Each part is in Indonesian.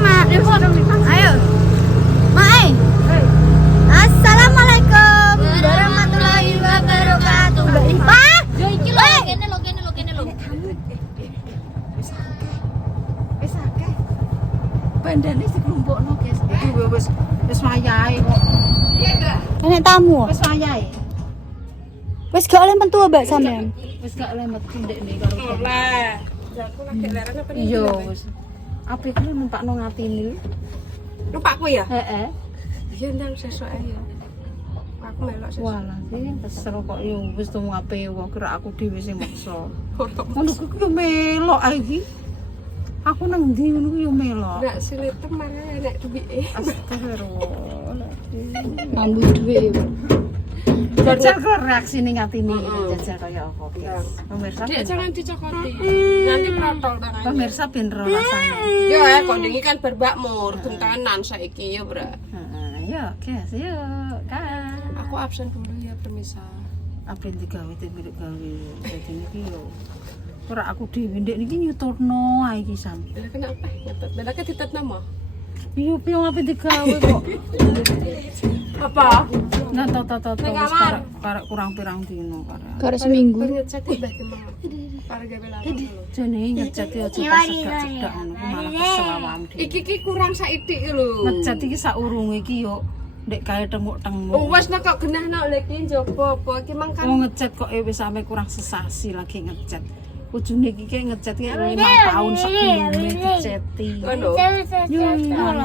Mak. Ayo. Mak. Assalamualaikum warahmatullahi wabarakatuh. Pak. Yo iki lho, kene lho. Wis akeh. Bandane dikelompokno, guys. Iki wis wayahe kok. Iya gak? Enek tamu. Wis wayahe. Wis gak oleh mentu Mbak sampean. Wis gak oleh metu ndekne karo. Lah. Aku lagi leren apa nih? Iya wis. Apa iki numpakno ngatini. Lupaku ya? Heeh. Iya ndang sesuk ae ya. Aku melok sesuk. Walah, sih kesel kok yo wis tumu ape wae kira aku dhewe sing maksa. Ngono ku yo melok ae iki. Aku nang ndi ngono ku yo melok. Nek silit teman nek duwike. Astagfirullah. Ambu duwe. Jajal ke reaksi ning atine jajal kaya apa guys. Pemirsa. Dek jangan dicokoti. Nanti protol tangannya. Pemirsa ben ro rasane. Yo kondingi kan berbakmur, gentanan saiki ya, Bra. Heeh, ya guys, yuk kan. Aku absen dulu ya, permisa. Apa yang digawe milik gawe dadi niki yo. Ora aku dhewe ndek niki nyuturno ae iki sam. Lah kenapa? Nyetet. Bedake ditetno mo. Iya piye apa digawe kok. Apa? Nah tot Ning wis kamar. karek kurang pirang dino karek. Karo seminggu. Ngecek mbah ki mau. Para gawe lama dulu. Jane ngecat yo aja pas cedak ngono ku malah kesel awam dhewe. Iki kurang saithik lho. Ngecat iki saurunge iki yo ndek kae tenguk-tenguk. Oh, wes nek kok genahno lek iki njaba apa iki mang kan. Wong ngecat kok wis sampe kurang sesasi lagi ngecat. Ujune iki kayak ngecat ki 5 tahun sebelumnya diceti. Ngono.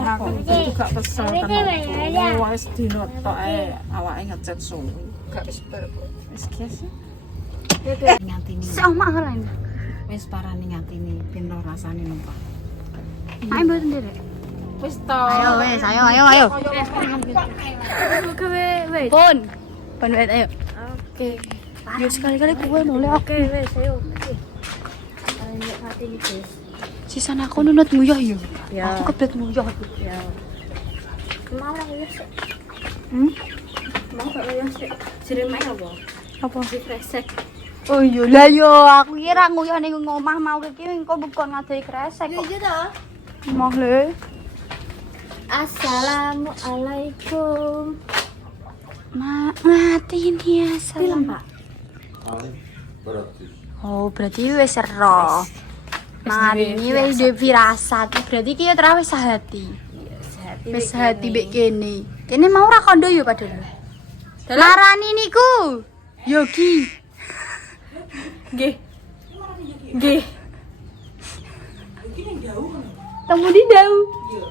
Aku juga kesel tenan. Wis dino tok ae awake ngecat suwi. Gak wis bar. Wis guys. Ngantini. Sama keren. Wis parani ngantini ben ro rasane numpak. Ayo mboten nderek. Wis to. Ayo wes, ayo. Pun. Pun wes ayo. Oke. Yo sekali-kali gue noleh. Oke wes ayo. Ayo mati nih guys. Sisan aku nunut nguyah yo. Aku kebet nguyah aku. Ya. Mau lah ya sik. Mau gak ya sik. Sire mek apa? Apa? Kresek. Oh iya lah yo, aku kira nguyah ning ngomah mau iki engko bukan ngadai kresek kok. Iya toh. Mau le. Assalamualaikum. Mati nih salam. Pak. Oh, berarti wis ero. Mari ini wis duwe firasat. Berarti ki ya terawih sehati. Wis hati mbek kene. Kene mau ra kondo yo padahal. Larani niku. Yogi. Nggih. Nggih. Temu di dau.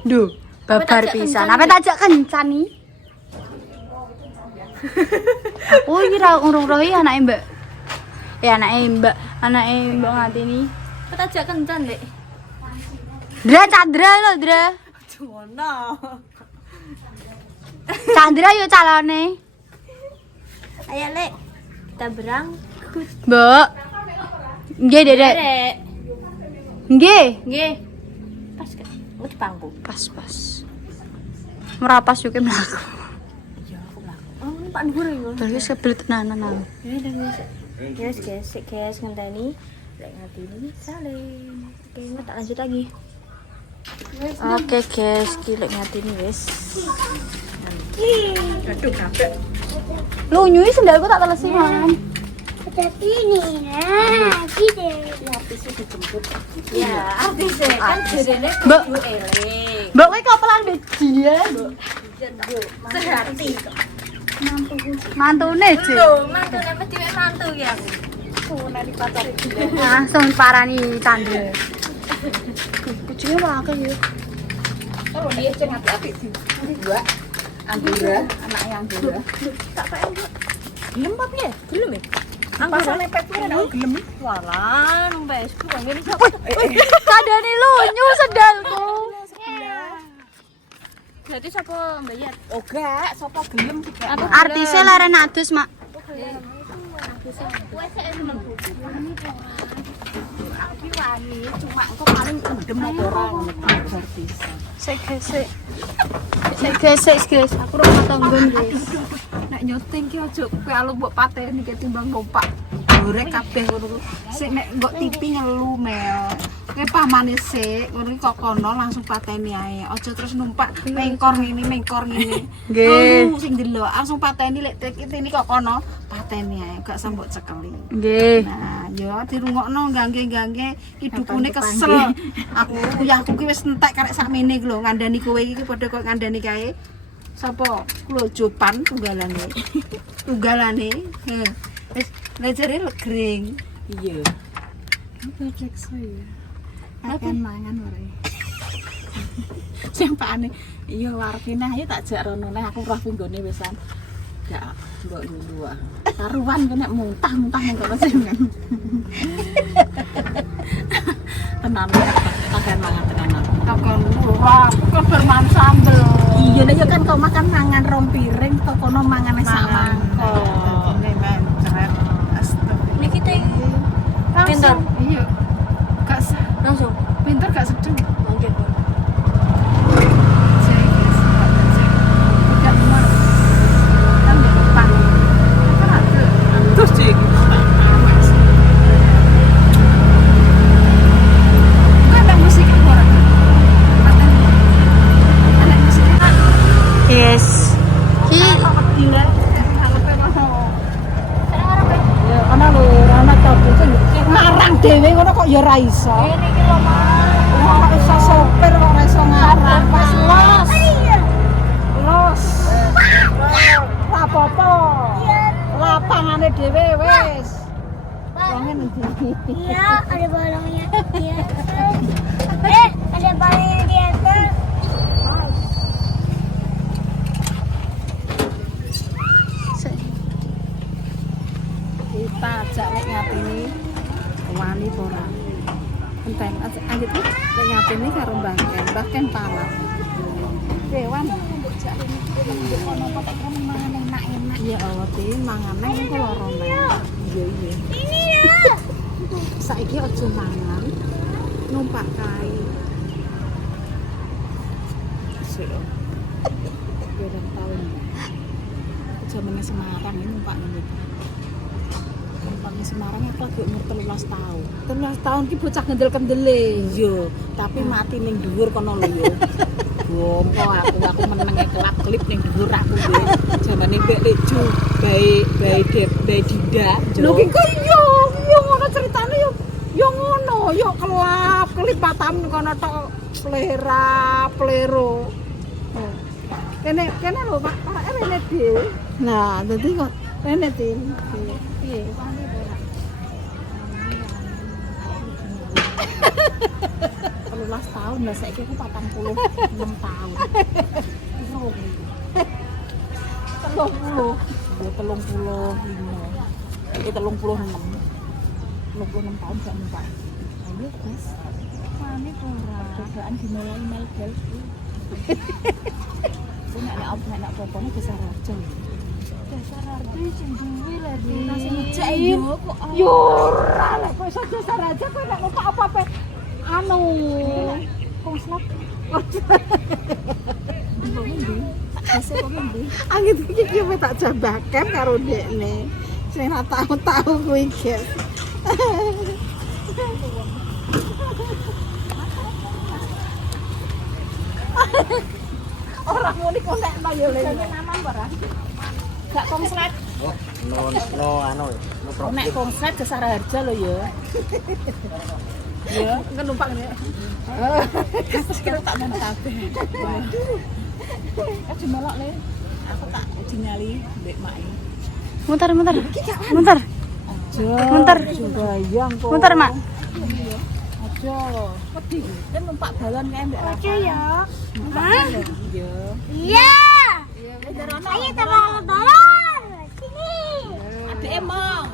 Duh, babar pisan. Apa tajak kencan nih? Aku iki ra urung rohi anake Mbak. Anake Mbak Ngatini. Kita ajak kencan, Dek. Dra Chandra lho, Dra. Jono. Chandra yo calone. Ayo, Lek. Kita berangkat. Mbak. Nggih, Dedek. Dek. Nggih. Nggih. Pas ke. Di pangku. Pas. Merapas yo ke mlaku. Oh, Pak Dhuwur iku. Terus kebelet tenanan aku. Ya udah guys, ngenteni lek ngatini saling. Oke, tak lanjut lagi. Oke, guys, ki lek ngatini wis. Aduh kabeh. Lu nyui sendalku tak telesi, Man. Ya, artis kan jerene Mbak. kudu eling. Mbak kowe kapelan mbek dia, Mbak. Sehati. Mantune, Cik. Tuh, mantu nek mesti mek mantu ya. Langsung parani Chandra. Kucingnya wae ya. Oh, dia ceng hati-hati. Dua. Anggura, anak yang dua. Tak pae, Mbak. Gelem apa ya? Gelem ya? Pasal lepet kuwi nek gelem. Walah, nang Facebook kok ngene siapa? Kadane lunyu sendalku. Berarti siapa mbayar? Oh, gak, sapa gelem sih gak. Artisnya leren adus, Mak. Iki wani, cuma engko paling endem apa ora ngono bisa. Sik guys. Aku ora tanggung, guys. Nek nyuting ki aja kowe alung mbok pateni ki timbang numpak. Gorek kabeh ngono ku. Sik nek mbok tipi ngelu mel. Kowe umpamane sik ngono iki kok kono langsung pateni ae. Aja terus numpak mengkor ngene. Nggih. Sing delok langsung pateni lek ini kok kono pateni ae, gak sambok cekeli. Nggih. Nah, yo dirungokno gangge-gangge hidupune kesel. Aku uyahku ki wis entek karek sakmene iki lho, ngandani kowe iki padha kok ngandani kae. Sapa? Kulo Jopan tunggalane. Wis lejare legring. Iya. Refleks ya. Akan mangan ora. Sampane iya warkine ayo tak jak rono neh aku roh pinggone wisan. Gak mbok dulu ah. Karuan kene muntah-muntah mung kok seneng. Tenan akan mangan tenan. Takon ora, kok berman sambel. Iya nek kan kau makan mangan rong piring to kono mangane sak mangkok. Ini men, keren. Astagfirullah. Ini kita pinter. Iya. Gak Langsung. pinter gak sedeng. Mungkin. Terus cek. Yes. Ki Ya ana lho, ana topo sing ngarang dhewe ngono kok ya ora iso. Ini iki lho, Mas. Ora iso sopir kok ora iso ngarang. Wis los. Los. Ora apa-apa. Lapangane dhewe wis. Wonge ndi? Iya, ada balongnya di atas. Ada balongnya di atas. Kita ajak nek ngatini wani apa ora. Enten anjir lek ngatini karo Mbah Ken panas. Dewan mbok jak kono kok mangan enak-enak. Ya Allah, Ti, mangane iku loro men. Iya. Ini ya. Saiki aja mangan numpak kae. Sik. Berapa tahun? Jamane Semarang ini numpak ngene. Numpak di Semarang aku lagi umur 13 tahun. 13 tahun ki bocah gendel-kendele. Iya, tapi mati ning dhuwur kono lho ya. Gompo aku menenge kelap-kelip ning dhuwur aku dhewe. Jamane Mbak Leju, bae Dinda. Lho ki kok iya ngono ceritane yo ngono, yo kelap-kelip matamu kono tok plero. Kene lho Pak, rene dhewe. Nah, dadi kok rene Tin. Piye? 13 tahun lah saiki aku 46 tahun. 30. Ya 30. Iki 36. 36 tahun gak numpak. Ayo, Guys. Mane ora. Percobaan dimulai Melbel. Nek apa-apa besar aja. Dasar arti sing duwe lah di. Sing ngejek yo kok. Yo ora lek kok iso dasar aja kok nek numpak apa-apa. Anu. Konslet. Angin iki ki tak jambakan karo dekne. Sing ora tau kuwi, Guys. Orang mau dikonekno ya lho. Nama ora? Gak konslet. Oh, no problem. Nek konslet Jasara Harja lho ya. Ya, kan numpak ngene. Kira tak mau kabeh. Aja melok le. Aku tak dinyali mbek Mak. muter. Munter sembayang kok. Muter, Mak. Aja. Wedi. Kan numpak balon kae mbek Rafa. Oke ya. Hah? Iya. Iya. Ayo terlalu balon. Sini. Adek emang.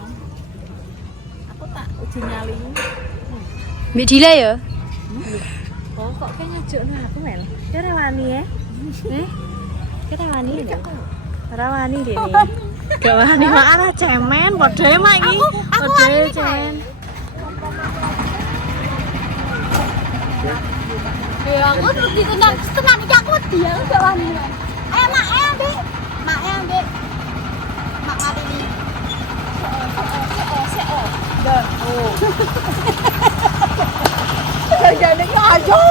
Aku tak uji nyali. Mbak Dila ya? Oh, kok kayak nyajukno aku mel. Kira wani ya? Kira wani ya? Ora wani dene. Gak wani makan cemen padha mak iki. Padha cemen. Ya aku terus ditendang setengah iki aku wedi aku gak wani. Ayo Mak, Ambek. Mak Ambek. Mak mati ini. Yo,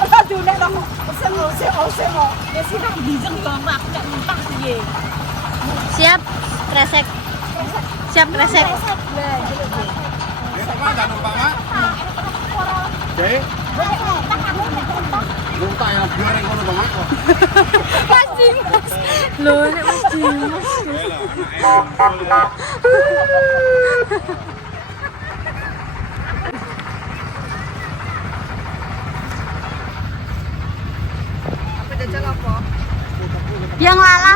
aduh nek kok oseng kok. Ya sih nang bijeng yo mak nek muntah piye. Siap kresek. Siap kresek. Apa enggak numpak, Mak? Dek. Numpak yang goreng kono to, Mak. Loh, nek Mas Dimas. Yang lala.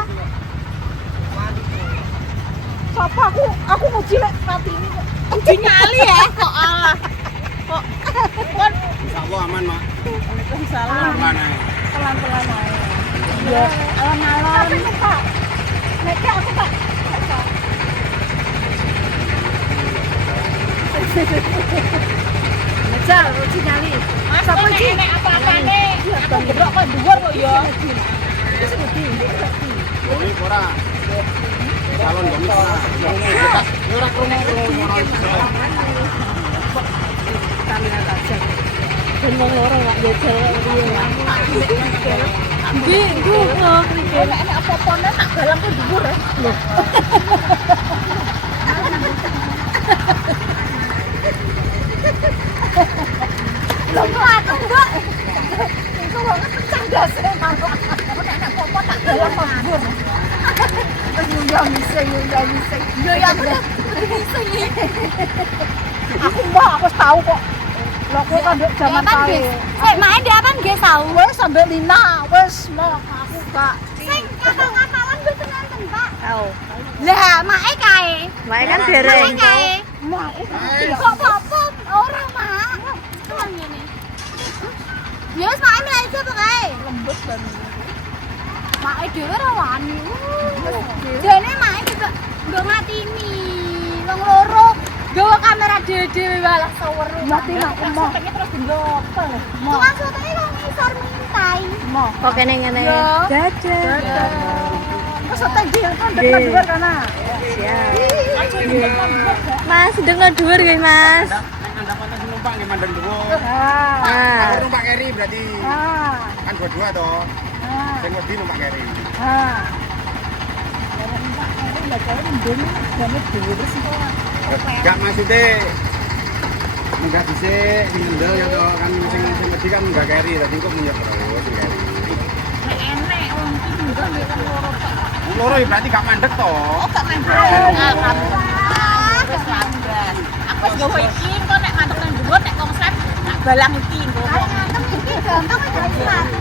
Sapa aku mau cilek mati ini. Nyali ya kok Allah. Insyaallah aman, Mak. Waalaikumsalam. Aman ae. Pelan-pelan ae. Ya, alon-alon. Tapi Pak. Nek aku tak. Mejar, uji nyali. Mas, apa iki? Nek apa-apane? Aku gedok kok dhuwur kok ya. Wis ngerti, Ini ora. Calon gomis ora. Yo ora kromo ora iso. kita lihat aja. Dan wong loro gak jajal piye ya. Nggih, kok nek apa-apane tak balang ku dhuwur ya. Loh. Lho kok aku enggak. Itu wong pecah gas e mangkok. Nek apa-apa tak balang ku dhuwur. Yo bisa. Yo ya bisa iki. Aku aku tahu kok. Lho kowe kan ndek jaman kae. Sik main dia kan nggih tau. Wes sampe Lina, wes mau aku gak. Sing kata-kataan wis tenan Pak. Tahu. Lah, mae kae. Mae kan Mae dereng. kae. Kok Apa-apa ora, Mak. Tenan ngene. Ya wis mae mlayu apa kae. lembut ban. Mae dhewe ora wani. Dene mae juga nggo ngatini. Wong loro gawa kamera dhewe walah saweru. Mati aku mau. Terus ndopel. Mau. Maksudnya kok ngisor mintai. Mau. Kok kene ngene. Yo. Dadah. Terus tak dia kan dekat dhuwur kana. Siap. Mas, dengar dhuwur nggih, Mas. Anda pantas numpang nggih mandeng dhuwur. Ah. Ah. Aku numpak keri berarti. Ah. Kan dua-dua toh. Ah. Sing wedi numpak keri. Ah. Kalau minta ini enggak tahu ndung jane dhuwur terus kok. Enggak maksudnya enggak bisa ngendel ya toh kan sing wedi kan enggak keri tadi kok punya terus sing keri. Nek enek wong iki juga nek loro tok. Loro ya berarti gak mandek toh. Oh, gak mandek. Wis lambat. Aku wis gawe iki kok nek mandek nang dhuwur nek konsep tak balang iki engko. Iki gampang kok dari mati.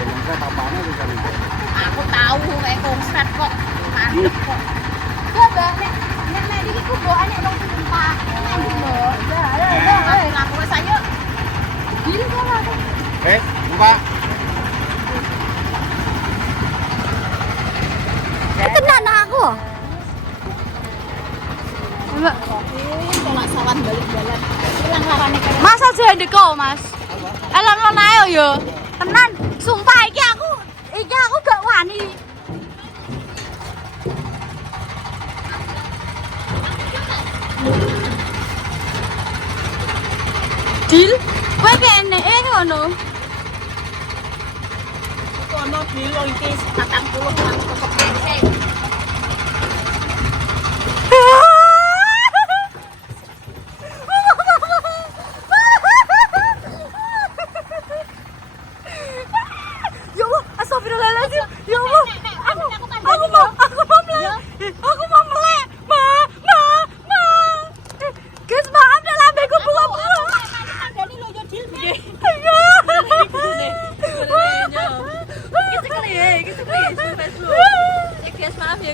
Konsep apane itu kan. Aku tahu kayak konsep kok mandek kok. Coba nek iki ku boane wong sumpah. Mandi mbok. Aku wis ayo. Diri kok. Numpak. Tenan aku. Tolak sawan balik-balik. Ilang larane kene. Mas aja ndeko, Mas. Elon-elon ae yo. Tenan, sumpah iki aku gak wani. Dil, kowe kene ngono. Kono dilo iki 40 nang kok bensin. Ya Allah, astagfirullahaladzim. Ya Allah. Aku mau melek. Aku mau melek. Ma. Guys, maaf dah lambeku bunga-bunga. Maaf ya.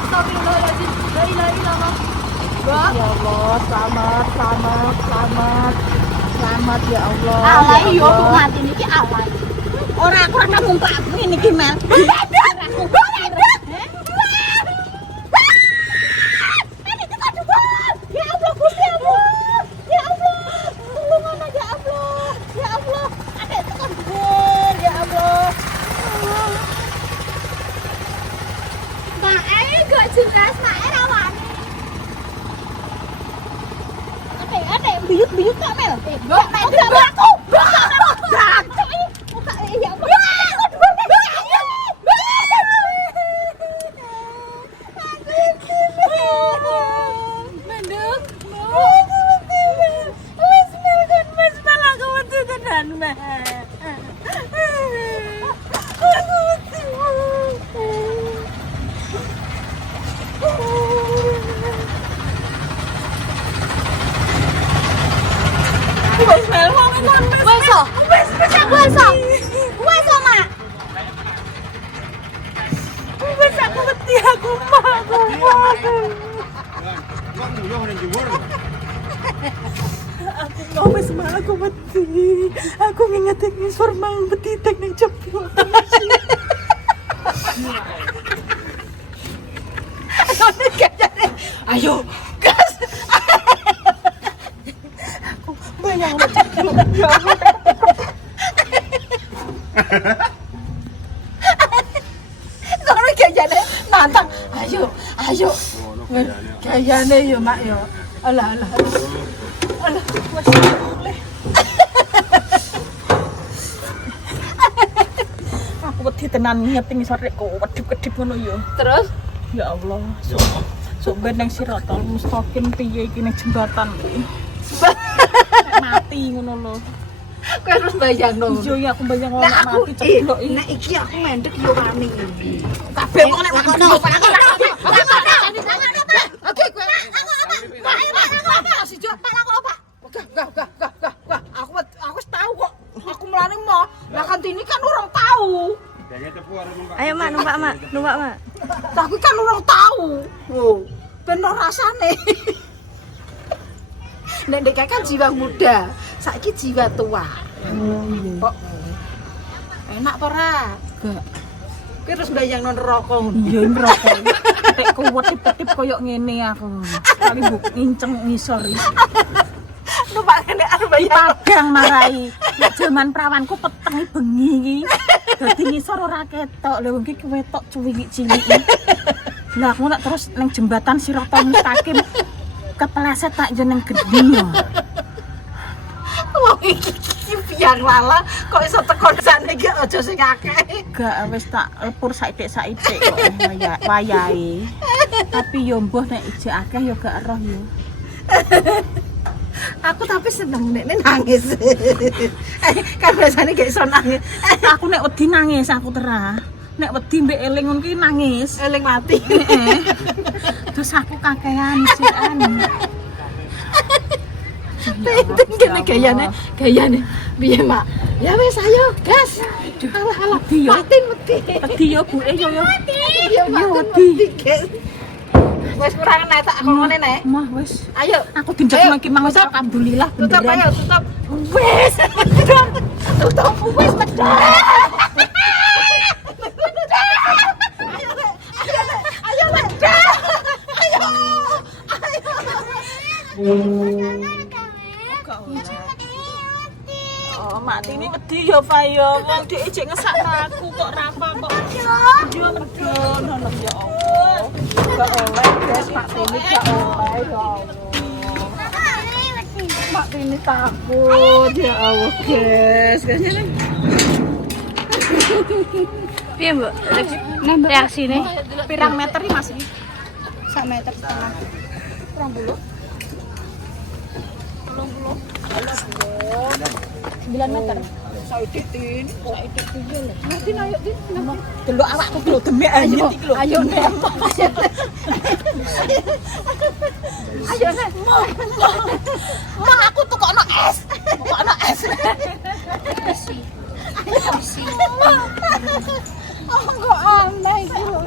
Astagfirullahaladzim. La ilaha illallah. Ya Allah, selamat ya Allah. Alay yo kok mati niki alay. Ora aku ora numpak ngene iki Mel. Mae gak jelas, mae ra biyut kok Mel. Mbok medek aku. Weso, Mak. Kok nguyuh ning dhuwur. Oh wis malah aku mati. Aku nginget ngisor mang betitek ning jebol. Ayo, gas. Aku bayang Sono gayane nantang. Ayo. Ngono kayane. Gayane yo mak yo. Alah. Alah, wes boleh. Aku wedi tenan ngeting sore kok wedhip-wedhip ngono yo. Terus Ya Allah, sok ben nang Siratal Mustaqim piye iki ning jembatan iki. Mati ngono lho. kowe terus bayangno. Iya ya aku bayang ono Nek aku mati ceblok iki. nek iki aku mendek yo wani. Kabeh kok nek makono. Oke, kowe. Aku wis tahu kok. Aku melane mau. Lah kan ini kan orang tahu. Denge cepu arep numpak. Ayo Mak, numpak Mak. Tapi kan orang tahu. Oh, bener rasane. Nek dek kan jiwa muda, saiki jiwa tua. Kok Enak apa ora? gak Kowe terus bayangno neraka ngono. iya ngerokok. Tek kuwet tip koyo ngene aku. Kali mbok nginceng ngisor iki. Numpak kene arep bayang. Padang marai. Nek jaman prawanku peteng bengi iki. Dadi ngisor ora ketok. Lha wong iki kewetok cilik-cilik. Lah aku nek terus ning jembatan Siratal Mustaqim kepleset tak jeneng gedhi. Wong iki biar lala kok iso teko sane iki aja sing akeh. Gak wis tak lepur saitik-saitik kok wayahe. Tapi yo mbuh nek ijek akeh yo gak roh yo. Aku tapi seneng nek nangis. Kan biasanya gak iso nangis. Aku nek wedi nangis aku terah. Nek wedi mbek eling ngono ki nangis. Eling mati. Heeh. Terus aku kakean sian. Pinten kene gayane. Piye, Mak? Ya wis ayo, gas. Alah, Wedi yo. mati mati. Wedi yo buke yo yo. Ya mati. Wis kurang nek tak ngomongane nek. Mah wis. Ayo. Aku dinjak Ayo, mangki mang tutup. alhamdulillah Tutup beneran. ayo, tutup. Wis. Tutup wis medhot. Ayo, medhot. Oh, mati ini wedi yo Fayo. Wong dhek ijek ngesakno aku kok Rafa kok. Yo medon ngono ya Allah. Gak oleh guys, Pak Tini gak oleh ya Allah. Pak Tini takut ya Allah guys. Kayaknya Piye, Mbok? Reaksine? pirang meter iki Mas iki? 1,5 meter. 9 meter. Saidik tin. Saidik piye lho? Nanti ayo tin. Delok awakku lho demek ayo iki lho. Ayo nek. Ayo nek. Ma aku tukokno es. Tukokno es. Oh, kok aneh iki lho.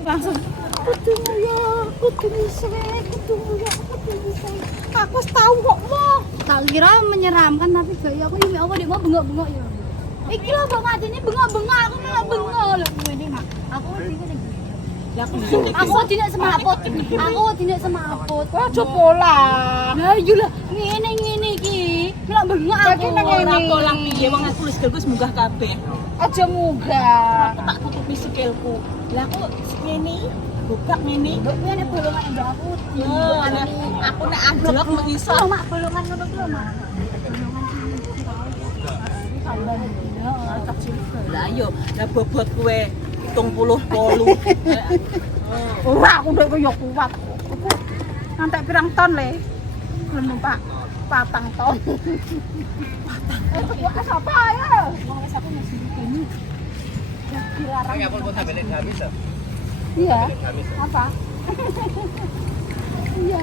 Langsung kudu ya, kudu sek, kudu ya, kudu sek. Aku wis tau kok mau. Tak kira menyeramkan tapi gak ya aku ini apa dia mau bengok-bengok ya. Iki lho Bang Adi ini bengok-bengok, aku malah bengok lho ngene Mak. Aku wedi Aku tidak semaput. Aku tidak semaput. Kok aja pola. Lah iya lah ngene iki. Malah bengok aku. Ora pola piye wong aku wis gelgus munggah kabeh. Aja munggah. Aku tak tutupi sikilku. Lah kok ngene gugak ini. Ini bolongan mbak putih. Oh, aku nek anjlok mengisor. Oh, mak bolongan ngono ku lho, mak. Lah yo, lah bobot kowe 70 Ora aku ndek yo kuat. Ngantek pirang ton le. Belum numpak 4 ton. Patang. Sapa ya? Wong wis aku mesti begini. Dilarang. Ya pun sampai habis. Iya. Apa? Iya.